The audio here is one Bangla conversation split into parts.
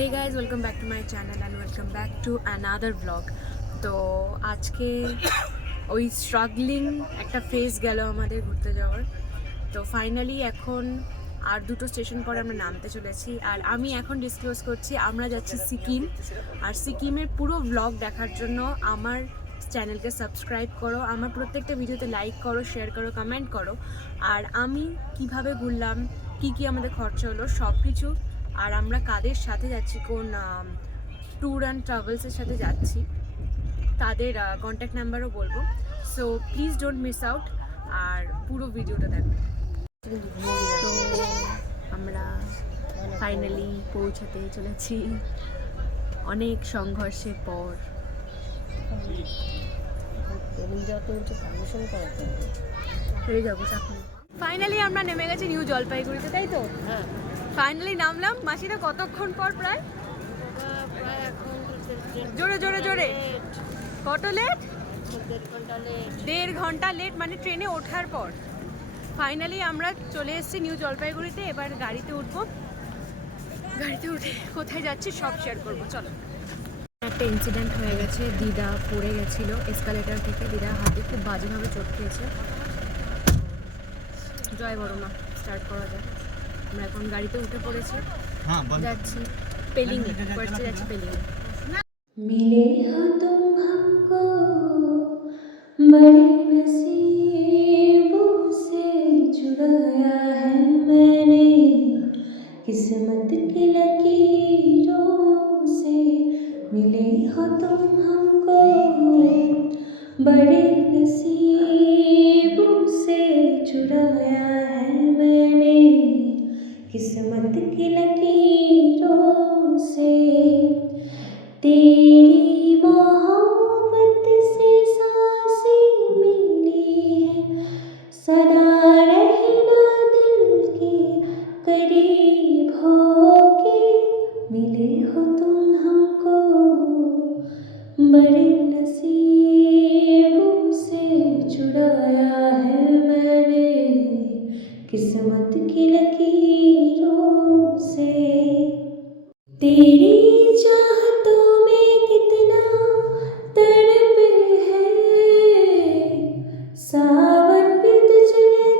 Hey guys, welcome back to my channel and welcome back to another vlog. তো আজকে ওই স্ট্রাগলিং একটা ফেজ গেল আমাদের ঘুরতে যাওয়ার। তো ফাইনালি এখন আর দুটো স্টেশন পরে আমরা নামতে চলেছি আর আমি এখন ডিসক্লোজ করছি আমরা যাচ্ছি সিকিম। আর সিকিমের পুরো ভ্লগ দেখার জন্য আমার চ্যানেলকে সাবস্ক্রাইব করো, আমার প্রত্যেকটা ভিডিওতে লাইক করো, শেয়ার করো, কমেন্ট করো। আর আমি কিভাবে ঘুরলাম, কি কি আমাদের খরচা হলো, সব কিছু, আর আমরা কাদের সাথে যাচ্ছি, কোন ট্যুর অ্যান্ড ট্রাভেলসের সাথে যাচ্ছি, তাদের কন্ট্যাক্ট নাম্বারও বলবো। So please don't miss out আর পুরো ভিডিওটা দেখো। তো আমরা ফাইনালি পৌঁছাতে চলেছি অনেক সংঘর্ষের পর। ফাইনালি আমরা নেমে গেছি নিউ জলপাইগুড়িতে, তাই তো? হ্যাঁ, ফাইনালি নামলাম। মাসিরা কতক্ষণ পর? প্রায় জোরে জোরে জোরে কত লেট? 1.5 ঘন্টা লেট, মানে ট্রেনে ওঠার পর। ফাইনালি আমরা চলে এসেছি নিউ জলপাইগুড়িতে। এবার গাড়িতে উঠবো, গাড়িতে উঠে কোথায় যাচ্ছি সব শেয়ার করবো। চলো। একটা ইনসিডেন্ট হয়ে গেছে, দিদা পড়ে গেছিলো এসকালেটার থেকে। দিদা হাতে খুব বাজেভাবে চোট খেয়েছে। জয় বড় মা, স্টার্ট করা যায়। আমরা এখন গাড়িতে উঠে পড়েছি, যাচ্ছি পেলিংয়ে, ফার্স্টে যাচ্ছি পেলিংয়ে। मिले हो तुम हमको बड़े नसीबों से चुराया है मैंने किस्मत की लकीरों से। मिले हो तुम हमको बड़े नसीबों से चुराया है मैंने किस्मत की लकीरों से। तेरी मोहब्बत से सांसें मिली है, सदा रहना दिल के करीब होके। मिले हो तुम हमको बड़े नसीबों से चुराया है मैंने किस्मत की लकीरों से। तेरी चाहतों में कितना तड़प है, सावन भी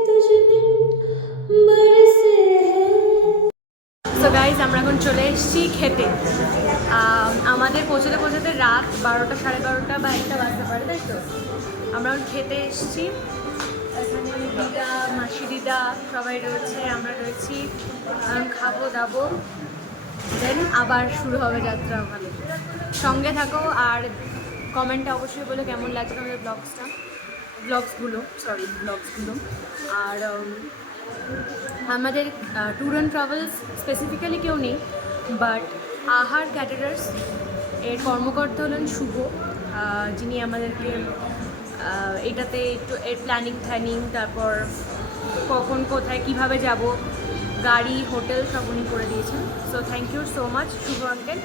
तुझ बिन बरसे है। সো গাইজ, আমরা এখন চলে এসেছি খেতে। আমাদের পৌঁছতে পৌঁছতে রাত 12টা, 12:30 বা 1টা বাজতে পারে, তাই তো? আমরা এখন খেতে এসেছি। এখানে দিদা, মাসি দিদা সবাই রয়েছে, আমরা রয়েছি। এখন খাবো দাবো, দেন আবার শুরু হবে যাত্রা আমাদের। সঙ্গে থাকো আর কমেন্টে অবশ্যই বলো কেমন লাগছে আমাদের ব্লগসগুলো। আর আমাদের ট্যুর অ্যান্ড ট্রাভেলস স্পেসিফিক্যালি কেউ নেই, বাট আহার ক্যাটারার্স এর কর্মকর্তা হলেন শুভ, যিনি আমাদেরকে এটাতে একটু এর প্ল্যানিং, তারপর কখন কোথায় কিভাবে যাব, গাড়ি, হোটেল সব উনি করে দিয়েছেন। So thank you so much Shubho uncle.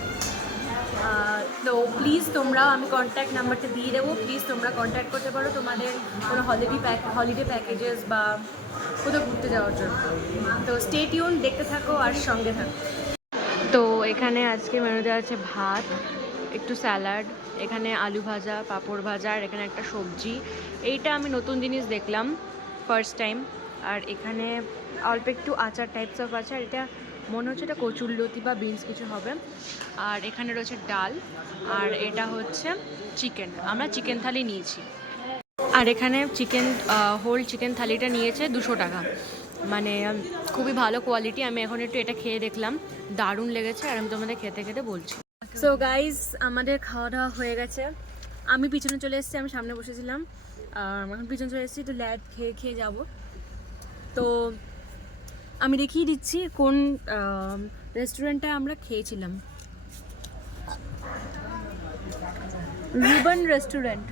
তো প্লিজ তোমরাও, আমি কন্ট্যাক্ট নাম্বারটা দিয়ে দেবো, প্লিজ তোমরা কন্ট্যাক্ট করতে পারো তোমাদের কোনো হলিডে প্যাকেজেস বা কোথাও ঘুরতে যাওয়ার জন্য। তো স্টে টিউন, দেখতে থাকো আর সঙ্গে থাকো। তো এখানে আজকে মেনুতে আছে ভাত, একটু স্যালাড, এখানে আলু ভাজা, পাঁপড় ভাজা, আর এখানে একটা সবজি। এইটা আমি নতুন জিনিস দেখলাম ফার্স্ট টাইম। আর এখানে অল্প একটু আচার টাইপস অফ আচার, এটা মনে হচ্ছে এটা কচুরলতি বা বিনস কিছু হবে। আর এখানে রয়েছে ডাল, আর এটা হচ্ছে চিকেন। আমরা চিকেন থালি নিয়েছি। আর এখানে হোল চিকেন থালিটা নিয়েছে 200 টাকা, মানে খুবই ভালো কোয়ালিটি। আমি এখন একটু এটা খেয়ে দেখলাম, দারুণ লেগেছে, আর আমি তোমাদের খেতে খেতে বলছি। সো গাইজ, আমাদের খাওয়া দাওয়া হয়ে গেছে। আমি পিছনে চলে এসেছি, আমি সামনে বসেছিলাম, এখন পিছনে চলে এসেছি, তো ল্যাড খেয়ে যাব। তো আমি দেখিয়ে দিচ্ছি কোন রেস্টুরেন্টে আমরা খেয়েছিলাম। Ruben restaurant.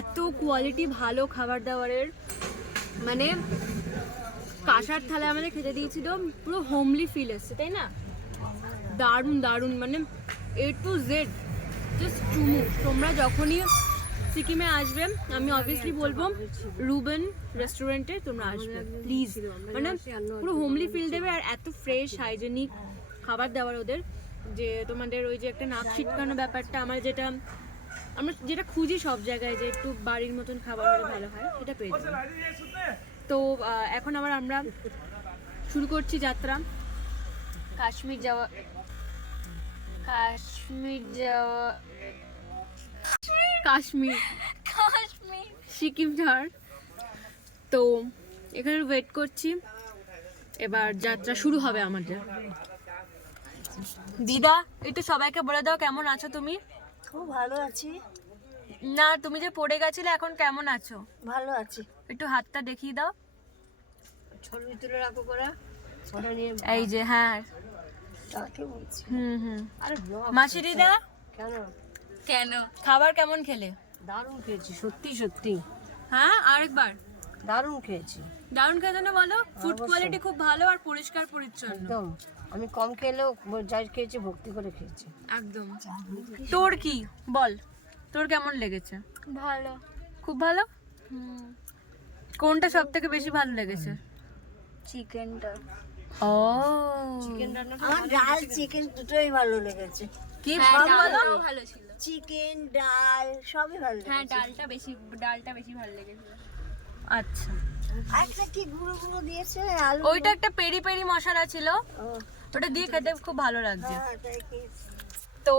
এত কোয়ালিটি ভালো খাবার দাবারের, মানে কাঁসার থালায় আমাদের খেতে দিয়েছিল, পুরো হোমলি ফিল এসছে, তাই না? দারুণ, মানে A to Z জাস্ট চুমু। তোমরা যখনই সিকিমে আসবে আমি অবভিয়াসলি বলবো রুবেন রেস্টুরেন্টে তোমরা আসবে প্লিজ, মানে পুরো হোমলি ফিল দেবে আর এত ফ্রেশ হাইজেনিক খাবার দেওয়ার ওদের, যে তোমাদের ওই যে একটা নাক ছিটকানো ব্যাপারটা আমরা যেটা খুঁজি সব জায়গায়, যে একটু বাড়ির মতন খাবার হলে ভালো হয়, সেটা পেয়েছি। তো এখন আবার আমরা শুরু করছি যাত্রা কাশ্মীর যাওয়া কাশ্মীর সিকিম যাওয়ার। তো এখানে ওয়েট করছি, এবার যাত্রা শুরু হবে আমাদের। দিদা একটু সবাইকে বলে দাও কেমন আছো তুমি? খুব ভালো আছি। না, তুমি যে পড়ে গেছিলে এখন কেমন আছো? ভালো আছি। একটু হাতটা দেখিয়ে দাও। ছবি তুলে রাখো করে ওটা নিয়ে এই যে, হ্যাঁ। তাকে বলছি। হুম। আরে ব্লগ মাসি দিদা কেন খাবার কেমন খেলে? দারুণ খেয়েছি, সত্যি সত্যি হ্যাঁ, আরেকবার। দারুণ খেয়েছি দারুণ খেতে না বলো? ফুড অবশ্যই। কোয়ালিটি খুব ভালো আর পরিষ্কার পরিচ্ছন্ন একদম। আমি কম খেলেও যাই খেয়েছি ভক্তি করে খেয়েছি। একদম। তোর কি বল, তোর কেমন লেগেছে? ভালো। খুব ভালো। কোনটা সব থেকে বেশি ভালো লেগেছে? চিকেনটা। ও, চিকেন রান্না আমার ডাল চিকেন দুটোই ভালো লেগেছে। কি সব ভালো? ভালো ছিল। চিকেন ডাল সবই ভালো হ্যাঁ, লেগেছে। ডালটা বেশি ভালো লেগেছিল। আচ্ছা, আরেকটা কি গুঁড়ো গুঁড়ো দিয়েছে আলু। ওইটা একটা পেরি পেরি মশলা ছিল, ও, ওটা দিয়ে খেতে খুব ভালো লাগছে। হ্যাঁ তাই খেয়েছি। তো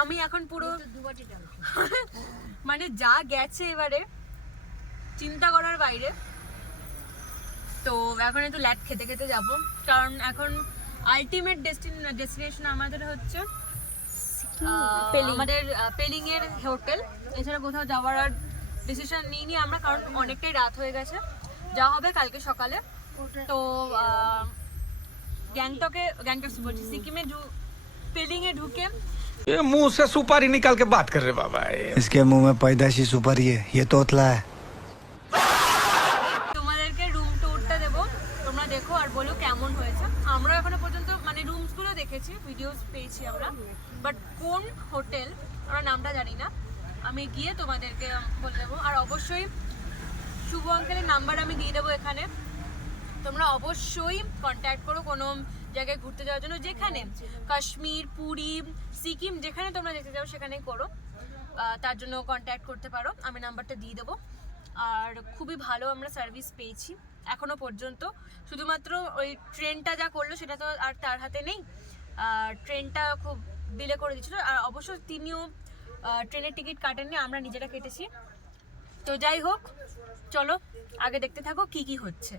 আমি এখন পুরো দুবাটি ডাল মানে যা গেছে এবারে চিন্তা করার বাইরে। তো এখন একটু ল্যাট খেতে খেতে যাব, কারণ এখন আলটিমেট ডেস্টিনেশন আমাদের হচ্ছে আমাদের পেলিং এর হোটেল। এছাড়া কোথাও যাওয়ার আর ডিসিশন নিইনি আমরা, কারণ অনেকটাই রাত হয়ে গেছে। যা হবে কালকে সকালে। তো গ্যাংটক বলছি, সিকিমে পেলিং এ ঢুকে ये मुंह से सुपारी निकाल के बात कर रहे बाबा ये। इसके मुंह में पैदाइशी सुपारी है, ये तोतला है। তোমাদেরকে রুম ট্যুরটা দেবো, তোমরা দেখো আর বলো কেমন হয়েছে। আমরা এখনো পর্যন্ত মানে রুমসগুলো দেখেছি, ভিডিওস পেয়েছি আমরা, বাট কোন হোটেল আমরা নামটা জানি না। আমি গিয়ে তোমাদেরকে বলে দেবো। আর অবশ্যই শুভ আঙ্কেলের নাম্বার আমি দিয়ে দেবো এখানে, তোমরা অবশ্যই কন্ট্যাক্ট করো কোনো জায়গায় ঘুরতে যাওয়ার জন্য, যেখানে কাশ্মীর, পুরী, সিকিম যেখানে তোমরা যেতে চাও সেখানেই করো। তার জন্য কন্ট্যাক্ট করতে পারো, আমি নাম্বারটা দিয়ে দেবো। আর খুবই ভালো আমরা সার্ভিস পেয়েছি এখনো পর্যন্ত। শুধুমাত্র ওই ট্রেনটা যা করলো সেটা তো আর তার হাতে নেই, ট্রেনটা খুব ডিলে করে দিচ্ছিল। আর অবশ্য তিনিও ট্রেনের টিকিট কাটেননি, আমরা নিজেরা কেটেছি। তো যাই হোক, চলো আগে দেখতে থাকো কি কি হচ্ছে।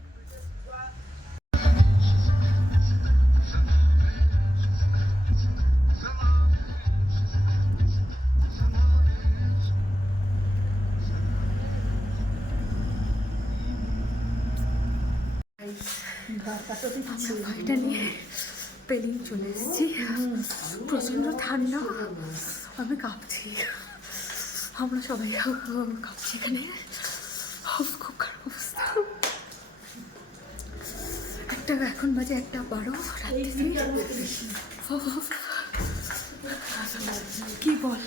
ফাইনালি পেলিং চলে এসেছি। প্রচণ্ড ঠান্ডা, আমি কাঁপছি, আমরা সবাই কাঁপছি এখানে, খুব খারাপ অবস্থা। এখন বাজে 1:12 রাত্রি। কি বল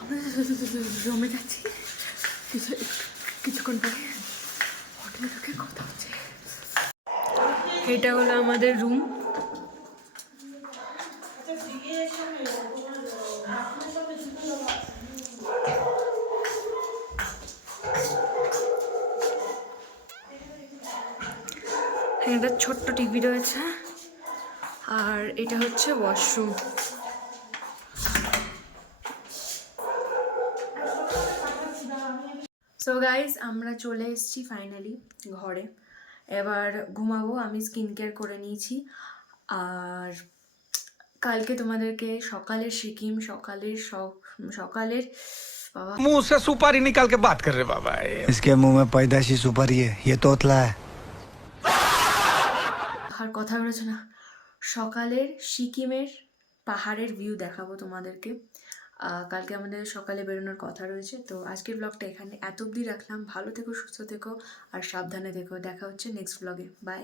আমরা জমে যাচ্ছি, কিছুক্ষণ পরে হোটেলে ঢুকে কথা হচ্ছে। এটা হলো আমাদের রুম। একটা ছোট্ট টিভি রয়েছে, আর এটা হচ্ছে ওয়াশরুম। সো গাইজ, আমরা চলে এসেছি ফাইনালি ঘরে। এবার ঘুমাবো। আমি স্কিন কেয়ার করে নিয়েছি। আর কালকে তোমাদেরকে সকালের সিকিম, সকালের বাবা, मुंह से सुपारी निकाल के बात कर रहे बाबा ये। इसके मुंह में पैदाइशी सुपारी है, ये तोतला है। আর কথা বেরোচ্ছে না। সকালের সিকিমের পাহাড়ের ভিউ দেখাবো তোমাদেরকে। কালকে আমাদের সকালে বেরোনোর কথা রয়েছে। তো আজকের ব্লগটা এখানে এত অবধি রাখলাম। ভালো থেকো, সুস্থ থেকো আর সাবধানে থেকো। দেখা হচ্ছে নেক্সট ব্লগে। বাই।